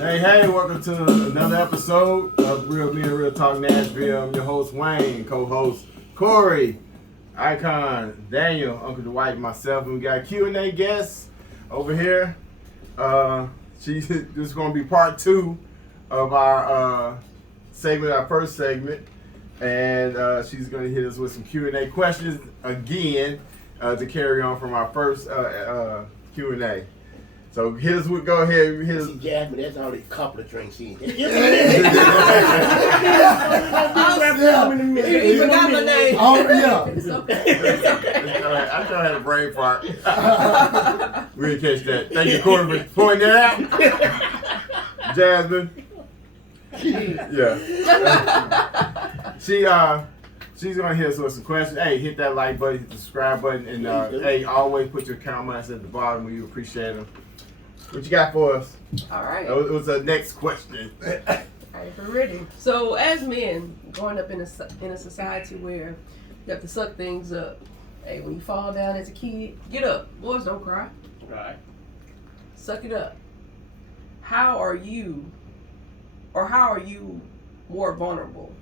Hey, welcome to another episode of Real Men Real Talk Nashville. I'm your host, Wayne, co-host, Corey, Icon, Daniel, Uncle Dwight, and myself. And we got a Q&A guest over here. This is going to be part 2 of our segment, our first segment. And she's going to hit us with some Q&A questions again to carry on from our first Q&A. So go ahead. Hit us. See, Jasmine, that's only a couple of drinks in. He forgot my name. Oh, yeah. It's okay. I thought I had a brain fart. We didn't catch that. Thank you, Corey, for pointing that out. Jasmine. Yeah. She's gonna hit us with some questions. Hey, hit that like button, hit the subscribe button, and hey, always put your comments at the bottom. We appreciate them. What you got for us? All right. It was the next question. All right, we're ready. So, as men, growing up in a society where you have to suck things up. Hey, when you fall down as a kid, get up. Boys, don't cry. Right. Suck it up. How are you more vulnerable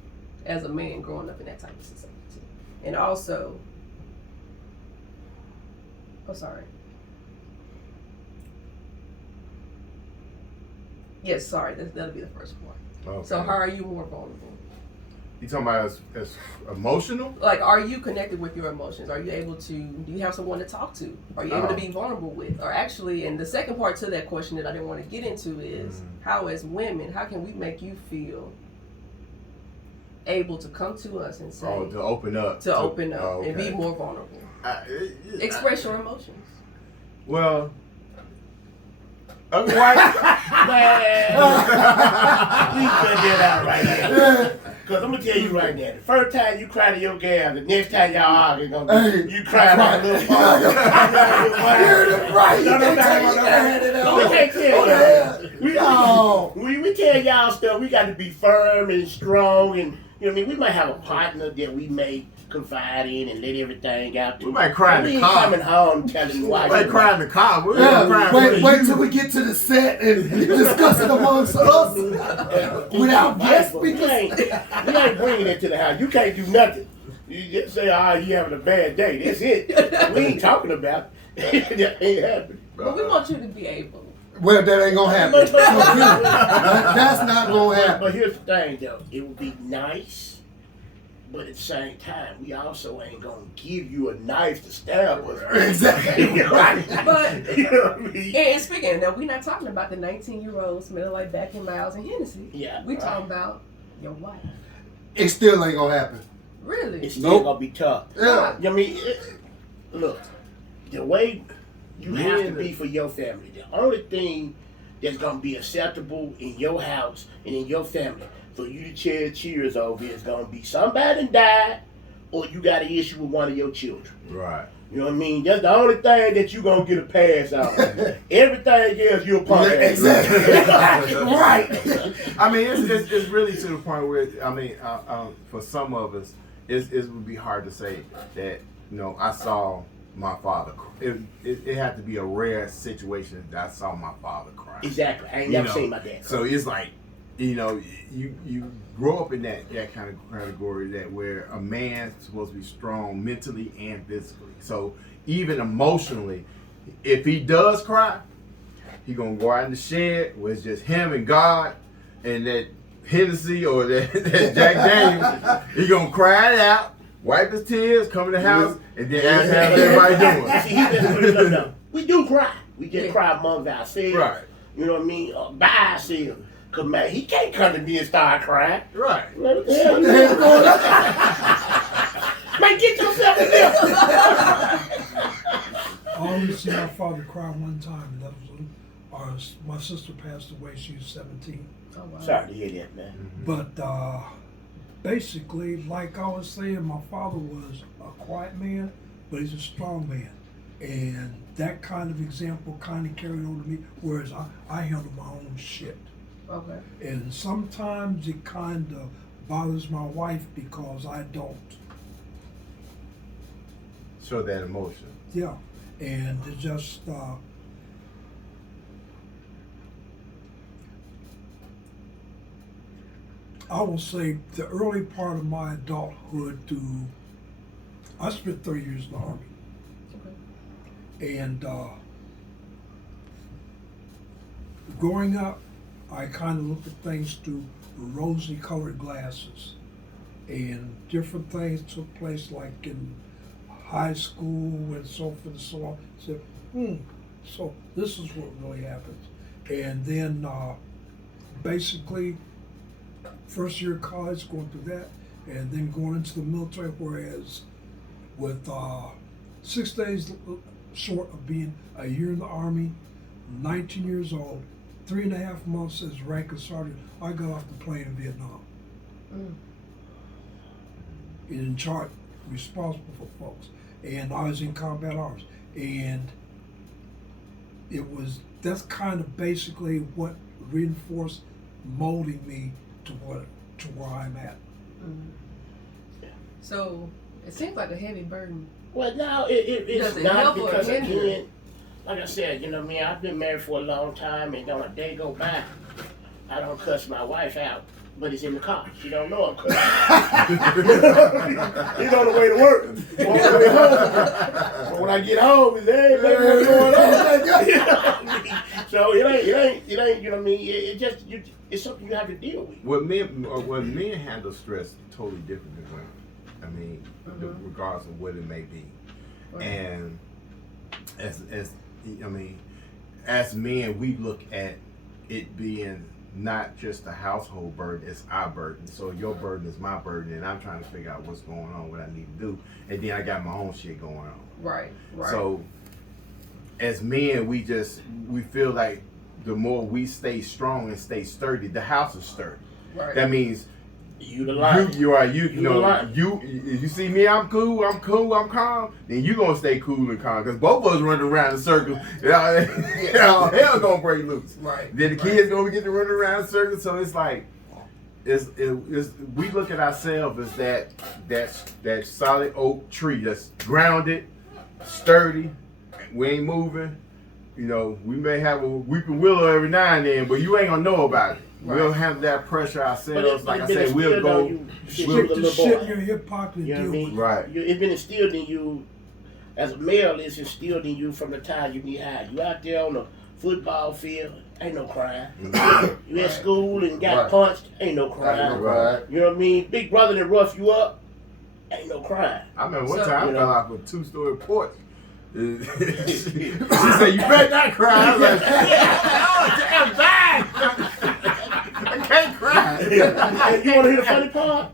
as a man growing up in that type of society? And also, that'll be the first part. Okay. So how are you more vulnerable? You talking about as emotional? Like, are you connected with your emotions? Are you able to, do you have someone to talk to? Are you able to be vulnerable with? Or actually, and the second part to that question that I didn't want to get into is, how as women, how can we make you feel able to come to us and say, to open up. And be more vulnerable. Express your emotions. Well, Okay, man. We cut that out right now. Because I'm going to tell you right now, the first time you cry to your gal, the next time y'all argue, gonna be, you cry like a little boy. We tell y'all stuff, we got to be firm and strong, and you know what I mean? We might have a partner that we may confide in and let everything out to. We might cry in the car. Coming home telling why. We might cry in the car. Wait till we get to the set and discuss it amongst us without guest speakers. We ain't bringing it to the house. You can't do nothing. You just say, you having a bad day. That's it. We ain't talking about it. That ain't happening. But we want you to be able. Well, that ain't gonna happen. That's not gonna happen. But here's the thing, though. It would be nice, but at the same time, we also ain't gonna give you a knife to stab us. Exactly. Right. But you know what I mean? and speaking, now we're not talking about the 19-year-olds smelling like back in Miles and Hennessy. Yeah. We talking about your wife. It still ain't gonna happen. Really? It's still gonna be tough. Yeah. You know what I mean? Look, the way you have to be for your family, the only thing that's gonna be acceptable in your house and in your family for you to shed tears over is gonna be somebody died or you got an issue with one of your children. Right. You know what I mean? That's the only thing that you gonna get a pass on. Everything else you'll punk. Yeah, exactly. Right. I mean, it's really to the point where, I mean, for some of us, it would be hard to say that, I saw my father cry. It had to be a rare situation that I saw my father cry. Exactly. I ain't never seen my dad cry. So it's like, you grow up in that kind of category that where a man's supposed to be strong mentally and physically. So even emotionally, if he does cry, he gonna go out in the shed where it's just him and God and that Hennessy or that Jack Daniels. He gonna cry it out, wipe his tears, come in the house, and then ask how everybody doing. See, he just put it up now. We do cry. We just cry among ourselves. Right. You know what I mean? By ourselves. Cause man, he can't come to me and start crying. Right. What the hell you doing? Man, get yourself in there. I only seen my father cry one time, and that was my sister passed away. She was 17. Oh, wow. Sorry to hear that, man. But basically, like I was saying, my father was a quiet man, but he's a strong man. And that kind of example kind of carried on to me, whereas I handle my own shit. Okay. And sometimes it kind of bothers my wife because I don't. Show that emotion. Yeah. And it just, I will say the early part of my adulthood I spent 30 years in the Army. Okay. And growing up, I kind of looked at things through rosy colored glasses. And different things took place like in high school and so forth and so on. I said, so this is what really happens. And then basically, first year of college, going through that, and then going into the military, whereas with 6 days short of being a year in the Army, 19 years old, 3.5 months as rank and sergeant, I got off the plane in Vietnam. In charge, responsible for folks. And I was in combat arms. And that's kind of basically what reinforced molding me to where I'm at. So it seems like a heavy burden. Well, no, it's Does it not help or because hinder? again, like I said, you know what I mean, I've been married for a long time, and on a day go by, I don't cuss my wife out, but it's in the car. She don't know I'm cussing. He's on the way to work, on the way home. But when I get home, it's hey, baby, what's going on? You know what I mean? So it ain't. You know what I mean? It's something you have to deal with. When men handle stress totally different than women. I mean, regardless of what it may be. Right. And as men, we look at it being not just a household burden, it's our burden. So your burden is my burden, and I'm trying to figure out what's going on, what I need to do. And then I got my own shit going on. Right. So as men, we feel like the more we stay strong and stay sturdy, the house is sturdy. Right. That means You the line. You see me, I'm cool, I'm calm, then you gonna stay cool and calm. Because both of us running around in circles, hell gonna break loose. Right. Then the kids gonna get to run around in circles. So it's like, we look at ourselves as that solid oak tree that's grounded, sturdy, we ain't moving. You know, we may have a weeping willow every now and then, but you ain't gonna know about it. Right. We'll have that pressure ourselves. Like I been said, we'll instilled go. on you since Shit you was a to little shit boy. in your hip pocket and You know what I deal mean? with it. Right. It's been instilled in you as a male. It's instilled in you from the time you need high. You out there on the football field, ain't no crying. You at school and got punched, ain't no crying. Right. You know what I mean? Big brother that rough you up, ain't no crying. I remember one So, time I you know. fell off a 2-story porch. She said, "You better not cry." I was like, "Oh, damn, bad. I can't cry." And you want to hear the funny part?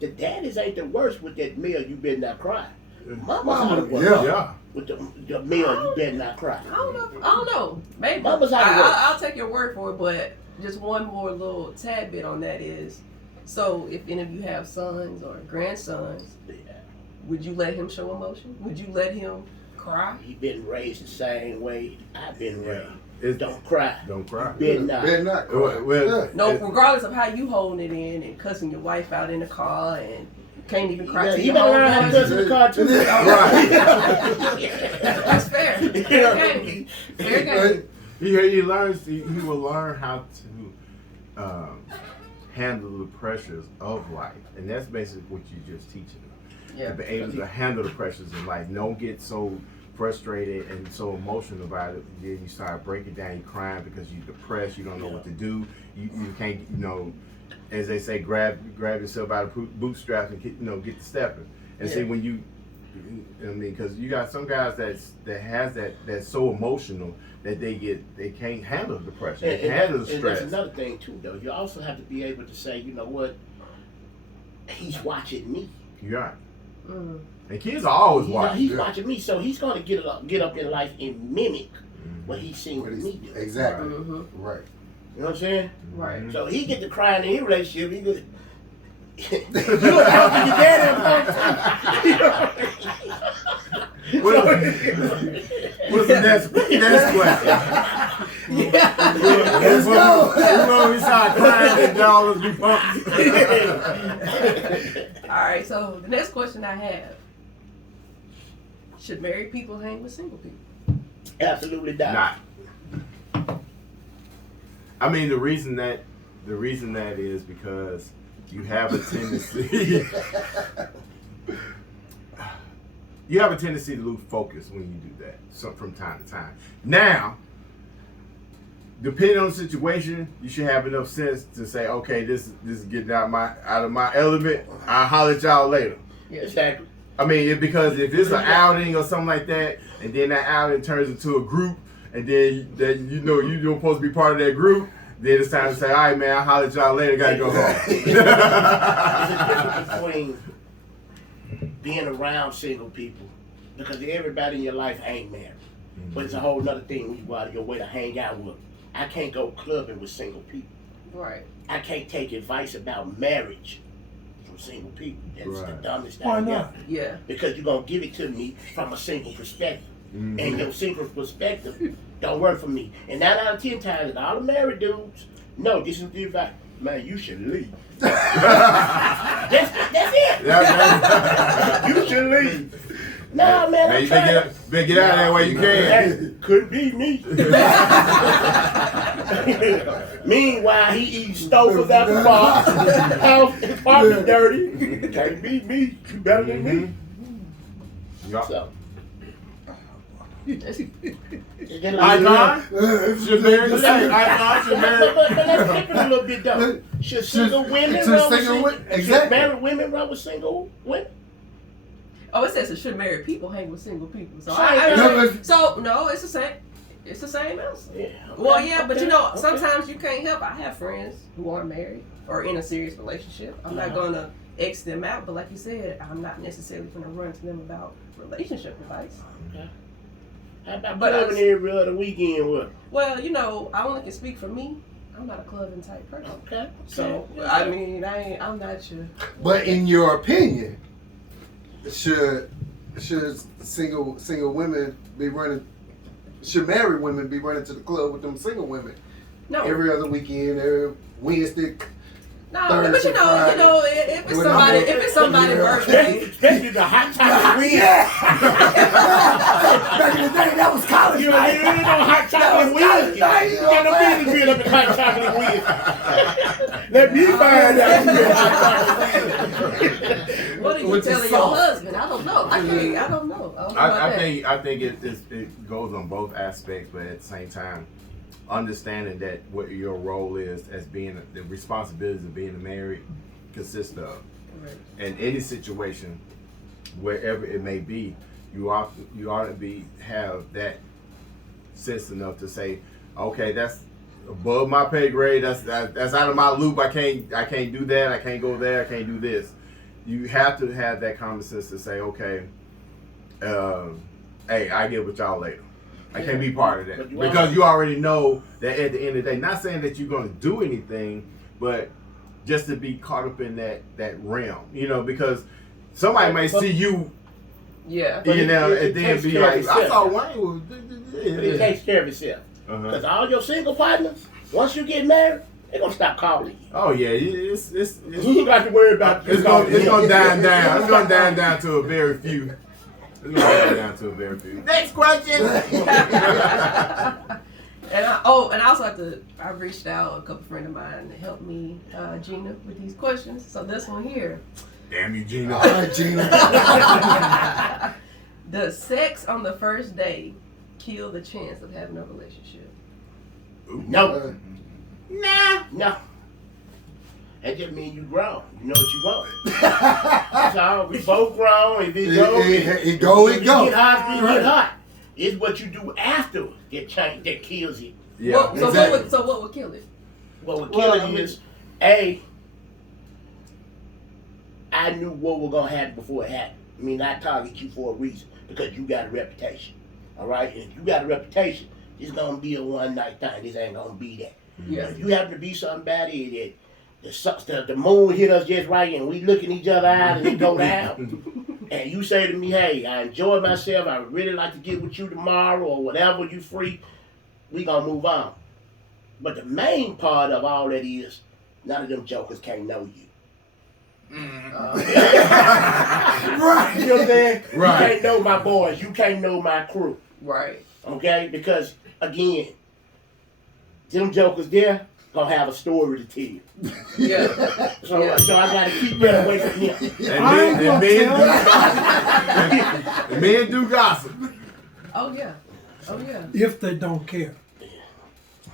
The daddies ain't the worst with that meal. You better not cry. Mama's how the worst. Yeah. With the meal, you better not cry. I don't know. Maybe. Mama's how it works. I'll take your word for it, but just one more little tad bit on that is, so if any of you have sons or grandsons, would you let him show emotion? Would you let him cry? He been raised the same way I've been raised. It's- Don't cry. Don't cry. Better not. Better not cry. Well, No, it- regardless of how you holding it in and cussing your wife out in the car and can't even cry to He your better learn how to homeboys. cuss in the car too. That's fair. Fair game. Fair game. He will learn how to handle the pressures of life, and that's basically what you're just teaching him. Yeah. To be able to handle the pressures in life. Don't get so frustrated and so emotional about it. Then you start breaking down, you crying because you're depressed. You don't know what to do. You can't, as they say, grab yourself by the bootstraps and get to stepping. And see when you, because you got some guys that's so emotional that they can't handle the pressure. They can't handle the And stress. that's another thing too, though. You also have to be able to say, you know what? He's watching me. You're right. Mm. And kids are always watching. He's watching me, so he's going to get up in life and mimic what he's seen me do. Exactly. Mhm. Right. You know what I'm saying? Right. So he get to crying in his relationship. He goes, you don't have to get daddy. What's the next question? Let's go. You know, we start crying and dollars be pumped. All right, so the next question I have: should married people hang with single people? Absolutely not. Not. I mean, the reason that the reason that is because you have a tendency. You have a tendency to lose focus when you do that. So from time to time. Now, depending on the situation, you should have enough sense to say, okay, this is getting out of my element. I'll holler at y'all later. Yeah. Exactly. I mean, because if it's an outing or something like that, and then that outing turns into a group, and then you're supposed to be part of that group, then it's time to say, all right, man, I'll holler at y'all later. Gotta go home. There's a difference between being around single people, because everybody in your life ain't married. But it's a whole other thing when you go out of your way to hang out with. I can't go clubbing with single people. Right. I can't take advice about marriage from single people. That's the dumbest thing. Why not? ever. Yeah. Because you're going to give it to me from a single perspective. Mhm. And your single perspective don't work for me. And 9 out of 10 times, all the married dudes, no, this is the advice. Man, you should leave. that's it. You should leave. Nah, man, I'm you trying. better get out of there while you can. Hey, could be me. Meanwhile, he eats stofers out the box. House, his apartment dirty. Can't be me. You better than me. Yup. So. Icon? Should marry the same. Icon should But marry. let's flip it a little bit though. Should single women should run with single single? women- Should exactly. married women run with single women? Oh, it says it should married people hang with single people. So no, it's the same. It's the same answer. Yeah. Okay, Well, yeah, but okay, you know, okay. sometimes you can't help. I have friends who aren't married or in a serious relationship. I'm not gonna X them out, but like you said, I'm not necessarily gonna run to them about relationship advice. Okay. How about But clubbing every other weekend with? Well, you know, I only can speak for me. I'm not a clubbing type person. Okay. So Yeah. I mean, I'm not your. But in your opinion, should single women be running? Should married women be running to the club with them single women No, every other weekend, every Wednesday? no, Thursday, but you Friday. know, if it's When somebody, I'm- if it's somebody's birthday, Especially the hot chocolate wings. Back in the day, that was college You know night. hot chocolate was wings. You college night, you know got no what I'm business being up in hot chocolate wings. Let me find out you get hot chocolate wings. what are you With the telling your sauce. husband? I don't know. I don't know. I don't know about I that. think it goes on both aspects, but at the same time, understanding that what your role is as being the responsibilities of being married consists of, Right. in any situation, wherever it may be, you ought to have that sense enough to say, okay, that's above my pay grade. That's out of my loop. I can't do that. I can't go there. I can't do this. You have to have that common sense to say, okay, hey, I get with y'all later. I can't be part of that because you already know that at the end of the day. Not saying that you're going to do anything, but just to be caught up in that realm, you know, because somebody may see you, Yeah. you know, it and then takes be care of like, I itself. saw Wayne was. But it takes care of itself. Because all your single partners, once you get married, they're going to stop calling you. Oh yeah, it's You ain't got to worry about It's gonna die down. It's gonna die down to a very few. It's gonna die down to a very few. Next question. And I also I reached out a couple friends of mine to help me, Gina, with these questions. So this one here. Damn you, Gina. All right, Gina. Does sex on the first day kill the chance of having a relationship? No. No. That just means you grown. You know what you want. That's all. We both grown. If it go, It go. Get hot, we get hot. It's what you do after that kills it. Yeah, So what would kill it? What would kill it is, I knew what was gonna happen before it happened. I mean, I target you for a reason because you got a reputation. All right, and if you got a reputation, it's gonna be a one night thing. This ain't gonna be that. Yeah. If you happen to be somebody that the moon hit us just right and we look in each other eyes and it go down, and you say to me, hey, I enjoyed myself, I would really like to get with you tomorrow or whatever, you free, we gonna move on. But the main part of all that is, none of them jokers can't know you. Right. You know what I'm saying? Right. You can't know my boys, you can't know my crew. Right. Okay? Because, again, them jokers there, gonna have a story to tell. Yeah. So I gotta keep that away from him. And men do gossip. Oh yeah. Oh yeah. If they don't care.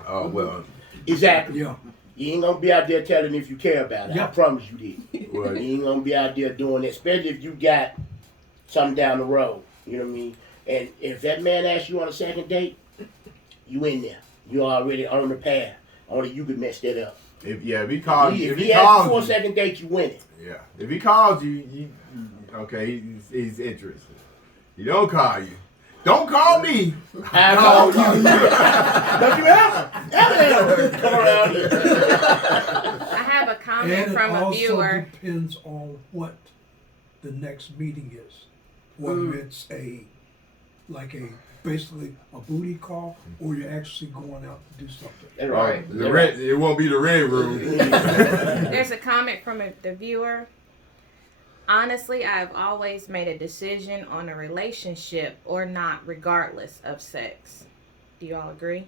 Oh well. Exactly. Yeah. You ain't gonna be out there telling if you care about it. I Yeah. promise you this. Well, You ain't gonna be out there doing that, especially if you got something down the road. You know what I mean? And if that man asks you on a second date, you in there. You already on the path. Only you could mess that up. if he calls you, If he asks you for a second date, you win it. yeah. If he calls you, okay, he's interested. He don't call you. Don't call me. I call you. Don't you ever come around here. I have a comment And it from a also viewer. depends on what the next meeting is. Whether it's basically a booty call or you're actually going out to do something. That's right. It won't be the red room. There's a comment from the viewer. Honestly, I've always made a decision on a relationship or not, regardless of sex. Do you all agree?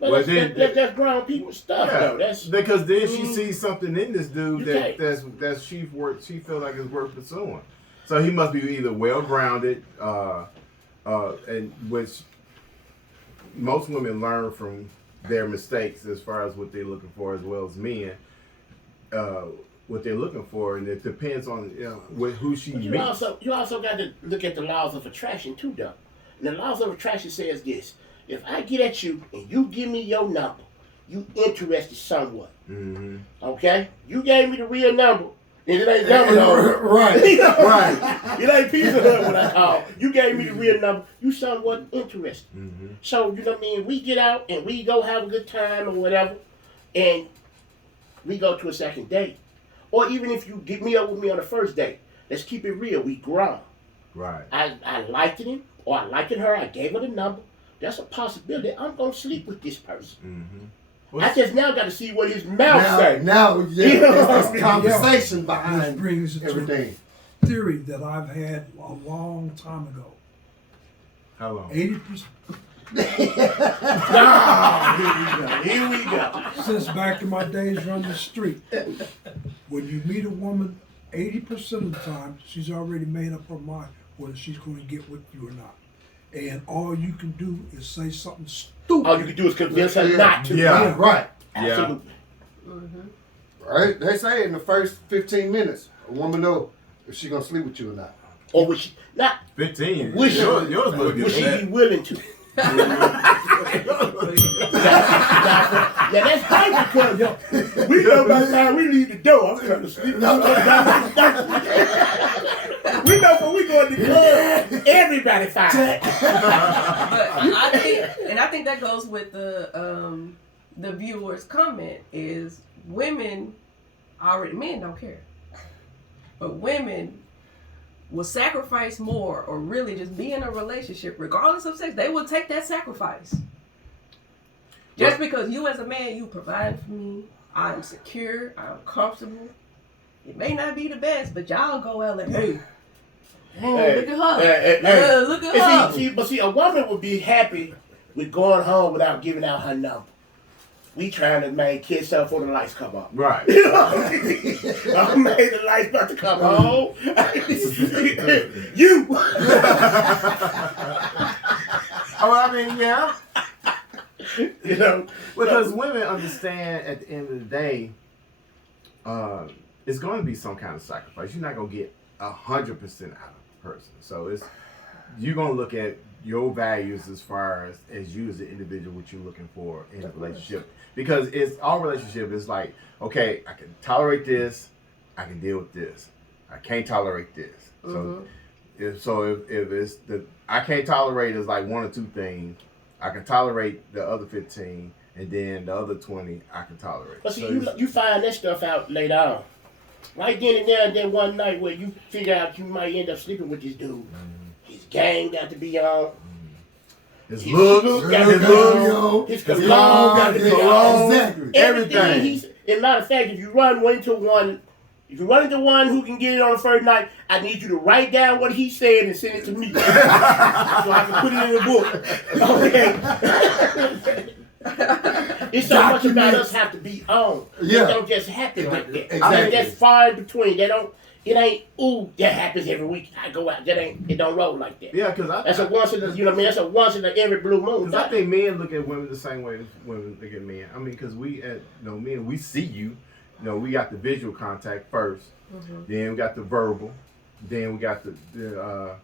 But Well, that's grown people stuff though. That's because then she sees something in this dude You that can't. she feels like is worth pursuing. So he must be either well grounded, and which most women learn from their mistakes as far as what they're looking for, as well as men. What they're looking for, and it depends on who she But meets. you also got to look at the laws of attraction too, though. And the laws of attraction says this: if I get at you and you give me your number, you interested somewhat. Mm-hmm. Okay? You gave me the real number, and it ain't number no. Right. Right. It ain't piece of what I call. You gave me the real number. You somewhat interested. Mm-hmm. So you know what I mean? We get out and we go have a good time or whatever, and we go to a second date. Or even if you get me up with me on the first date, let's keep it real. We grown. Right. I liked him or I liked her. I gave her the number. That's a possibility. I'm gonna sleep with this person. Mm-hmm. I just now got to see what his mouth say. Now, You know what I it's mean? conversation Which behind brings it everything. to a theory that I've had a long time ago. How long? 80%, Here we go. since back in my days running the street, when you meet a woman, 80% of the time, she's already made up her mind whether she's going to get with you or not. And all you can do is say something stupid. All you can do is convince her not to. Yeah. Right. Absolutely. Right. They say in the first 15 minutes, a woman know if she's gonna sleep with you or not. Or would she not? 15. Would she, Yours look would she good. be willing to? Yeah, that's crazy because we know by the time we leave the door, I'm trying to sleep. We know when we go in the club, everybody fine. But I think that goes with the viewer's comment is women men don't care, but women will sacrifice more or really just be in a relationship regardless of sex. They will take that sacrifice. Just because you as a man, you provide for me, I'm secure, I'm comfortable. It may not be the best, but y'all go out like, hey, look at her. Look at her. But see, a woman would be happy with going home without giving out her number. We trying to make kiss her before the lights come on. Right. You know what I mean? I'm made the lights about to come on. You. Oh, I mean, yeah. You know, Because women understand at the end of the day, it's going to be some kind of sacrifice. You're not going to get 100% out of a person. So you're going to look at your values as far as you as an individual, what you're looking for in a relationship. Because it's all relationship is like, okay, I can tolerate this, I can deal with this. I can't tolerate this. So if it's I can't tolerate is like one or two things. I can tolerate the other 15, and then the other 20 I can tolerate. but see, So you find that stuff out later on. Right then and there, and then one night where you figure out you might end up sleeping with this dude. His game got to be on. his looks, His cologne got to be on. Exactly. Everything. As a matter of fact, if you run into one who can get it on the first night, I need you to write down what he said and send it to me, so I can put it in the book. Okay. It's so much about us have to be on. Yeah. It don't just happen like that. Exactly. I mean, that's far in between. It ain't, ooh, that happens every week. I go out. It don't roll like that. Yeah, because That's a once in a, you know what I mean? That's a once in a every blue moon. Because I think men look at women the same way as women look at men. I mean, because men, we see you. You know, we got the visual contact first. Mm-hmm. Then we got the verbal. Then we got the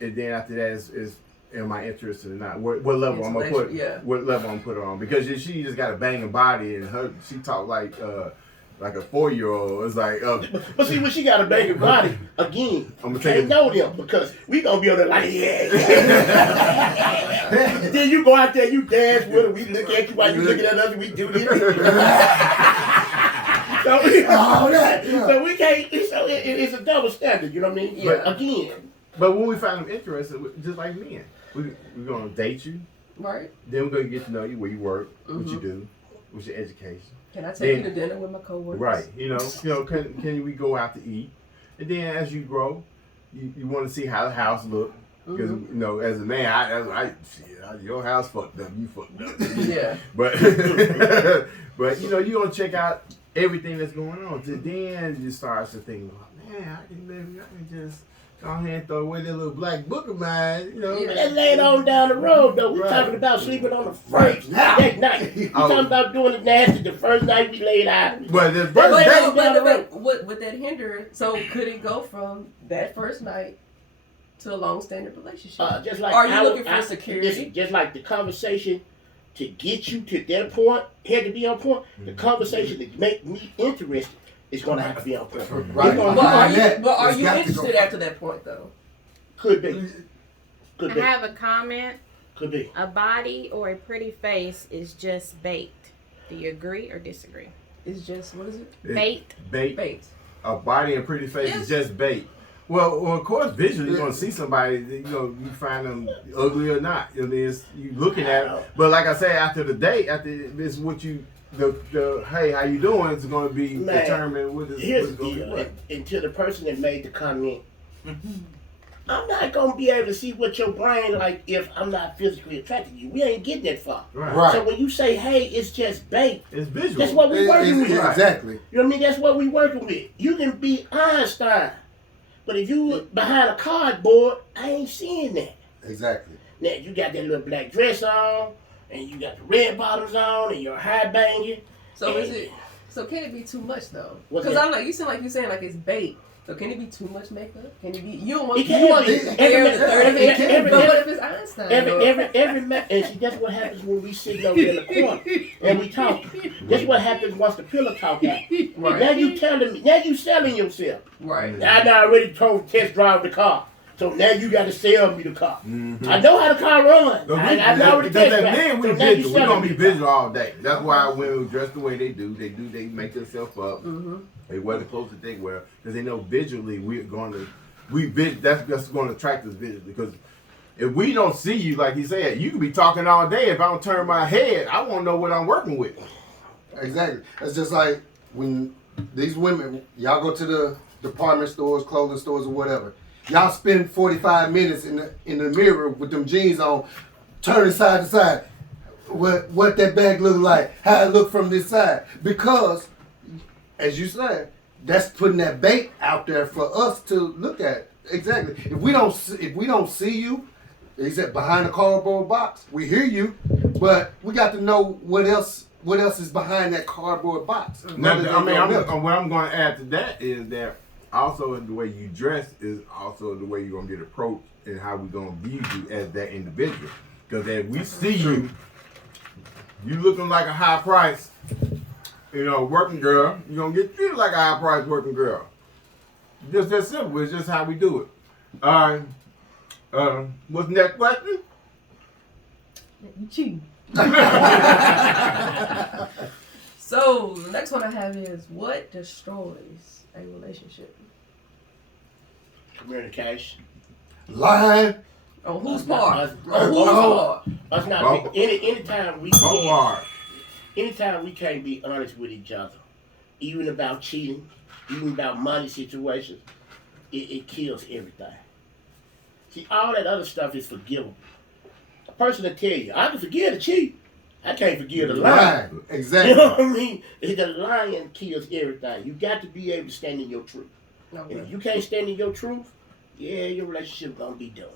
and then after that is am I interested or not? What level I'm gonna put? Yeah. What level I'm gonna put her on? Because she just got a banging body and she talk like a 4-year-old. It's like, but see, when she got a banging body, again, I'm gonna can't know them because we gonna be on there like, yeah. Then you go out there, you dance with her, we look at you while you looking at us, and we do this. So we can't. It's a double standard, you know what I mean? Yeah. But again. But when we find them interested, just like men, we're gonna date you. Right. Then we're gonna get to know you, where you work, what Mm-hmm. you do, what's your education. Can I take you to dinner with my coworkers? Right. You know, can we go out to eat? And then as you grow, you want to see how the house look. Because Mm-hmm. you know, as a man, your house fucked up, you fucked up. Yeah. But you know, you gonna check out everything that's going on. So then you start to think, man, I can just go ahead and throw away that little black book of mine, you know. Yeah. That laid on down the road, though. We're Right. talking about sleeping on the first that night. We're talking about doing it nasty the first night we laid out. But the But first day, would that hinder? So could it go from that first night to a long-standing relationship? Just like Are you looking for security? Listen, just like the conversation to get you to that point had to be on point. The conversation to make me interested is going to have to be on point. Right. But are It's you got to interested go. after that point, though? Could be. Could I be. have a comment. Could be. A body or a pretty face is just bait. Do you agree or disagree? It's just, what is it? Bait. Bait. A body and pretty face Yes. is just bait. Well, of course, visually you're gonna see somebody. You know, you find them ugly or not. I mean, it's you looking at them. But like I said, after the date, after this, what you the hey, how you doing is going to be Man, determined what is Here's the going to be. deal. What. And to the person that made the comment, I'm not going to be able to see what your brain like if I'm not physically attracted to you. We ain't getting that far. Right. So when you say, hey, it's just bait, It's visual. that's what we working with. Exactly. You know what I mean? That's what we working with. You can be Einstein, but if you look behind a cardboard, I ain't seeing that. Exactly. Now you got that little black dress on, and you got the red bottoms on, and your hair banging. So is it? So can it be too much though? What's Because that? I'm like, you seem like you're saying like it's bait. So can it be too much makeup? Can it be? You don't want It can't you want be. the hair, the third of it. Every- But what if it's Einstein? And see, that's what happens when we sit over in the corner and we talk. That's what happens once the pillow talk out. Right. Now you telling me, now you selling yourself. Right. I already told test drive the car. So now you got to sell me the car. Mm-hmm. I know how the car runs. I know the test drive. Men, we So now you visual. We're selling gonna me be the car. visual all day. That's why women dress the way they do. They make themselves up. Mm-hmm. They wear the clothes that they wear because they know visually that's going to attract us visually. Because if we don't see you, like he said, you can be talking all day. If I don't turn my head, I won't know what I'm working with. Exactly. It's just like when these women, y'all go to the department stores, clothing stores, or whatever. Y'all spend 45 minutes in the mirror with them jeans on, turning side to side. What that bag look like, how it look from this side. Because, as you said, that's putting that bait out there for us to look at. Exactly. If we don't see you, he said behind the cardboard box, we hear you, but we got to know what else is behind that cardboard box. Now, what I'm going to add to that is that also the way you dress is also the way you're going to get approached and how we're going to view you as that individual. Because if we see you looking like a high price, working girl, you're going to get treated like a high price working girl. Just that simple. It's just how we do it. All right. What's the next question? You cheating. So the next one I have is what destroys a relationship? Communication. Lying. On whose Us part? not- On whose part? Us not anytime we Both hard. anytime we can't be honest with each other, even about cheating, even about money situations, it kills everything. See, all that other stuff is forgivable. A person will tell you, I can forgive the cheat. I can't forgive the lion. Right. Exactly. You know what I mean? The lion kills everything. You got to be able to stand in your truth. Okay. And if you can't stand in your truth, yeah, your relationship gonna be done.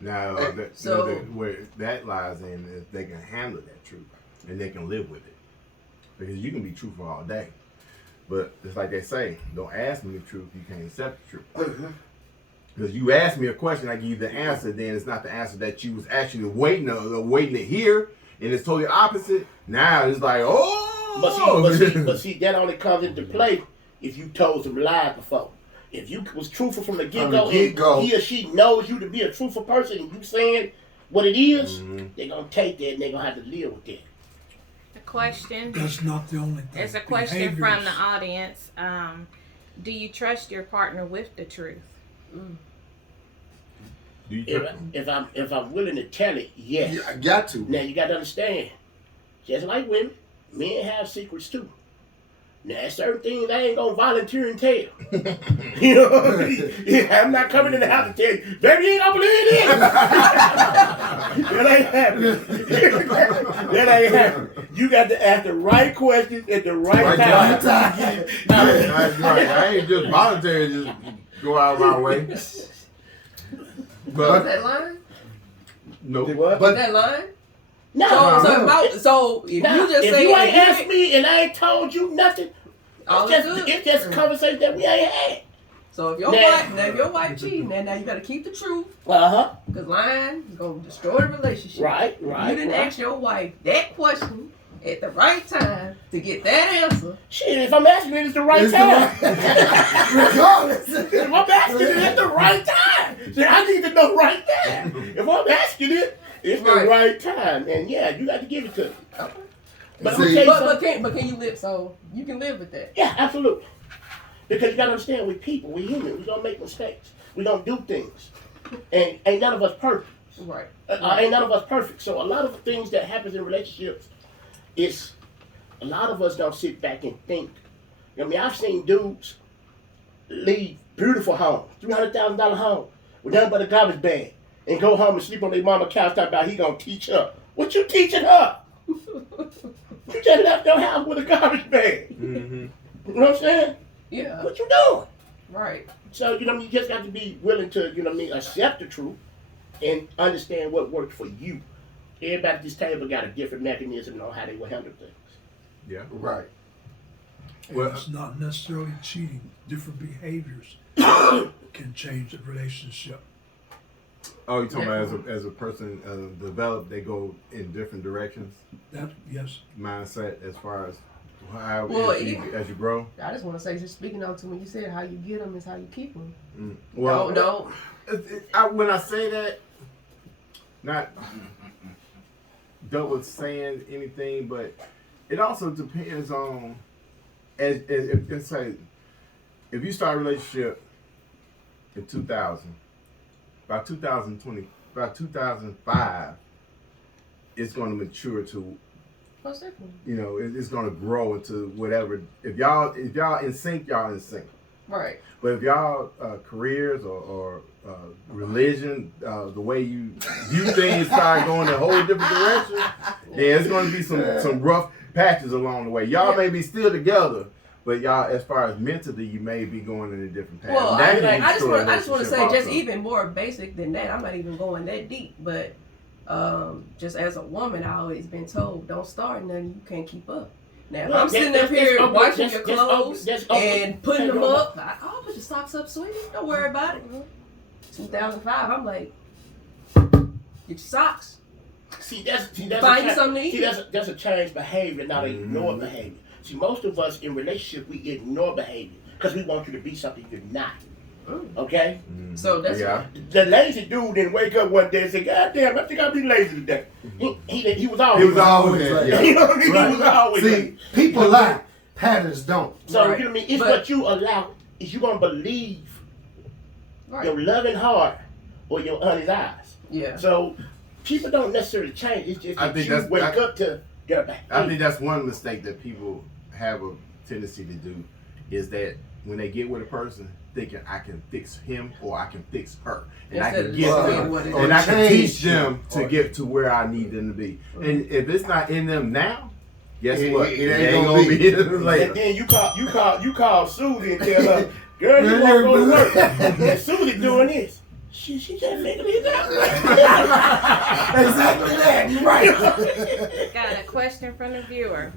Now, where that lies in is they can handle that truth and they can live with it. Because you can be truthful all day. But it's like they say, don't ask me the truth, you can't accept the truth. Because you ask me a question, I give you the answer, then it's not the answer that you was actually waiting to hear, and it's totally opposite. Now it's like, But see, that only comes into play if you told some lies before. If you was truthful from the get-go, and he or she knows you to be a truthful person, and you saying what it is, they're going to take that and they're going to have to live with that. A question. That's not the only thing. There's a question from the audience. Do you trust your partner with the truth? If I'm willing to tell it, yes. I got to. Now you got to understand, just like women, men have secrets too. Now there's certain things I ain't gonna volunteer and tell. You know what I mean? Yeah, I'm not coming in the house and tell you, baby, you ain't gonna believe this. That ain't happening. That ain't happening. You got to ask the right questions at the right time. I ain't just voluntary, just go out of my way. But is that line? No. But that line? No. So if you just if say you ain't asked me and I ain't told you nothing, it's just a conversation that we ain't had. So if your wife cheating, now you got to keep the truth. Because lying is gonna destroy the relationship. Right. You didn't ask your wife that question at the right time to get that answer. Shit, if I'm asking it, it's the right time. Regardless. If I'm asking it, it's the right time. See, I need to know right time. If I'm asking it, it's the right time. And yeah, you got to give it to me. Okay. But can you live? So you can live with that. Yeah, absolutely. Because you got to understand, we're people, we're human. We're going to make mistakes. We're going to do things. And ain't none of us perfect. Right. Ain't none of us perfect. So a lot of the things that happens in relationships, it's a lot of us don't sit back and think. I mean, I've seen dudes leave beautiful homes, $300,000 home, with nothing but a garbage bag, and go home and sleep on their mama couch talking about he gonna teach her. What you teaching her? You just left your house with a garbage bag. Mm-hmm. You know what I'm saying? Yeah. What you doing? Right. So, you know what I mean, you just got to be willing to, you know what I mean, accept the truth and understand what works for you. Everybody at this table got a different mechanism on how they will handle things. Yeah. Right. Well, it's not necessarily cheating. Different behaviors can change the relationship. Oh, you talking about as a person develop, they go in different directions? Yes. Mindset as far as how as you grow? I just want to say, just speaking on to when you said how you get them is how you keep them. Well, no. When I say that, not double saying anything, but it also depends on if you start a relationship in 2000, by 2005, it's going to mature to, you know, it's going to grow into whatever. If y'all in sync, y'all in sync. Right. But if y'all careers or religion, the way you view things start going in a whole different direction, then it's going to be some rough patches along the way. Y'all may be still together, but y'all, as far as mentally, you may be going in a different path. Well, I just want to say, just even more basic than that. I'm not even going that deep, but just as a woman, I always been told, don't start nothing you can't keep up. Now, if I'm sitting up here washing your clothes and putting them up, I'll put your socks up, sweetie. Don't worry about it. 2005, I'm like, get your socks. Find something to eat. That's a changed behavior, not ignored behavior. See, most of us in relationships, we ignore behavior because we want you to be something you're not. Okay? So that's the lazy dude didn't wake up one day and say, God damn, I think I'll be lazy today. He was always there. Yeah. You know what I mean? Right. He was always See, people lie. Patterns don't. So, you know what I mean? It's what you allow. Is you going to believe your loving heart or your honest eyes. Yeah. So, people don't necessarily change. It's just that you wake up to get back. I think that's one mistake that people have a tendency to do is that when they get with a person thinking I can fix him or I can fix her, and Instead I of can get just them, being what it and is. I can teach Change them to them. get to where I need them to be. And if it's not in them now, guess what? It ain't gonna be. later. And then you call Susie and tell her, girl, you wanna go to work. And Susie doing this. She just figured it out. Exactly that. You're right. Got a question from the viewer.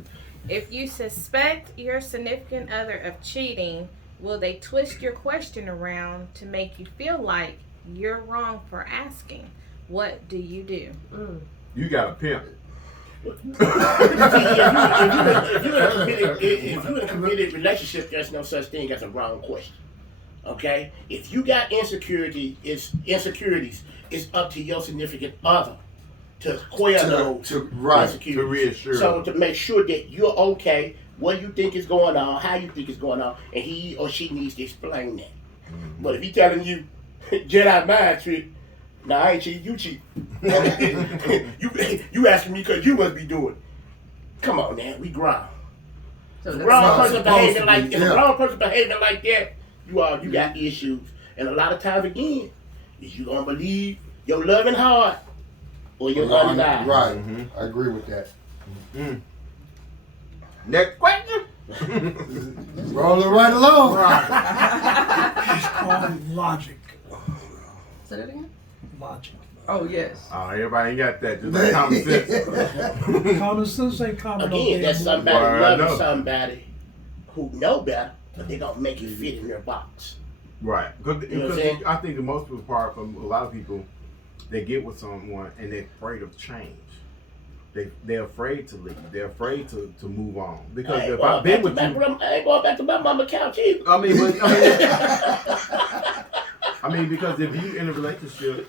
If you suspect your significant other of cheating, will they twist your question around to make you feel like you're wrong for asking? What do you do? You got a pimp. If you're in a committed relationship, there's no such thing as a wrong question. Okay? If you got insecurities, it's up to your significant other to quell those insecurities. To reassure So them. to make sure that you're okay, what you think is going on, how you think is going on, and he or she needs to explain that. But if he telling you Jedi mind trick, nah, I ain't cheating, you cheat. you asking me because you must be doing it. Come on, man, we grown. So If a that's grown not- person behaving like if a grown person behaving like that, you got issues. And a lot of times again, is you gonna believe your loving heart or your undenied. Right. I agree with that. Next question. Rolling right along. It's called logic. Say that again? Logic. Oh, yes. Oh, everybody ain't got that. Just like common sense. Common sense ain't common. Again, that's no damn somebody Well, I know. loving somebody who know better, but they gonna make it fit in their box. Right. Because You know what I'm saying? I think the most people part from a lot of people, they get with someone and they're afraid of change. They're afraid to leave. They're afraid to move on. Because if I've been with you, I ain't going back to my mama couch either. I mean, because if you in a relationship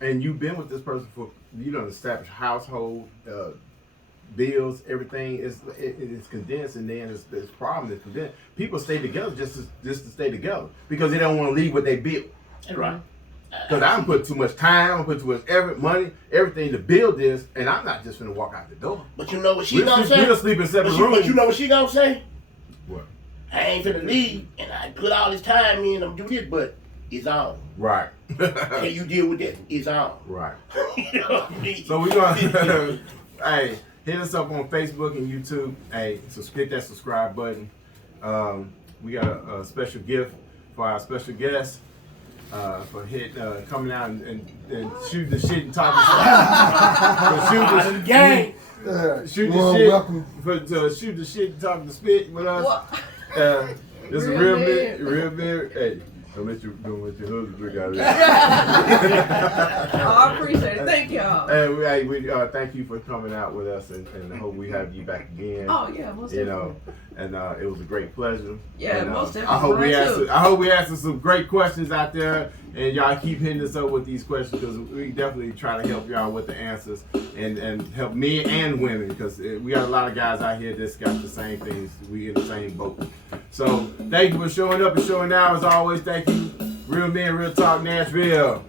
and you've been with this person for, you know, established household, bills, everything is condensed, and then this problem is condensed. People stay together just to stay together because they don't want to leave what they built. That's right. Because I don't put too much time, I put too much money, everything to build this, and I'm not just gonna walk out the door. But you know what she gonna say? We'll sleep in separate rooms. But you know what she gonna say? What? I ain't finna leave, and I put all this time in, I'm do this, but it's on. Right. Can you deal with that? It's on. Right. You know what I mean? So we're gonna hey, hit us up on Facebook and YouTube. Hey, so hit that subscribe button. We got a special gift for our special guest. For coming out and shooting the shit and talking shit. Shoot the gang. Shoot Well, the shit. welcome. Shoot the shit and talking the spit with us. What? This is Real real man. Hey, don't let your husband drink out of this. Oh, I appreciate it. Thank y'all. And we thank you for coming out with us, and I hope we have you back again. Oh, yeah, most You definitely. know, and it was a great pleasure. Yeah, and, most definitely. I hope we Mine answered. too. I hope we answered some great questions out there, and y'all keep hitting us up with these questions because we definitely try to help y'all with the answers and help men and women because we got a lot of guys out here that's got the same things. We in the same boat. So thank you for showing up and showing out as always. Thank you, Real Men, Real Talk, Nashville.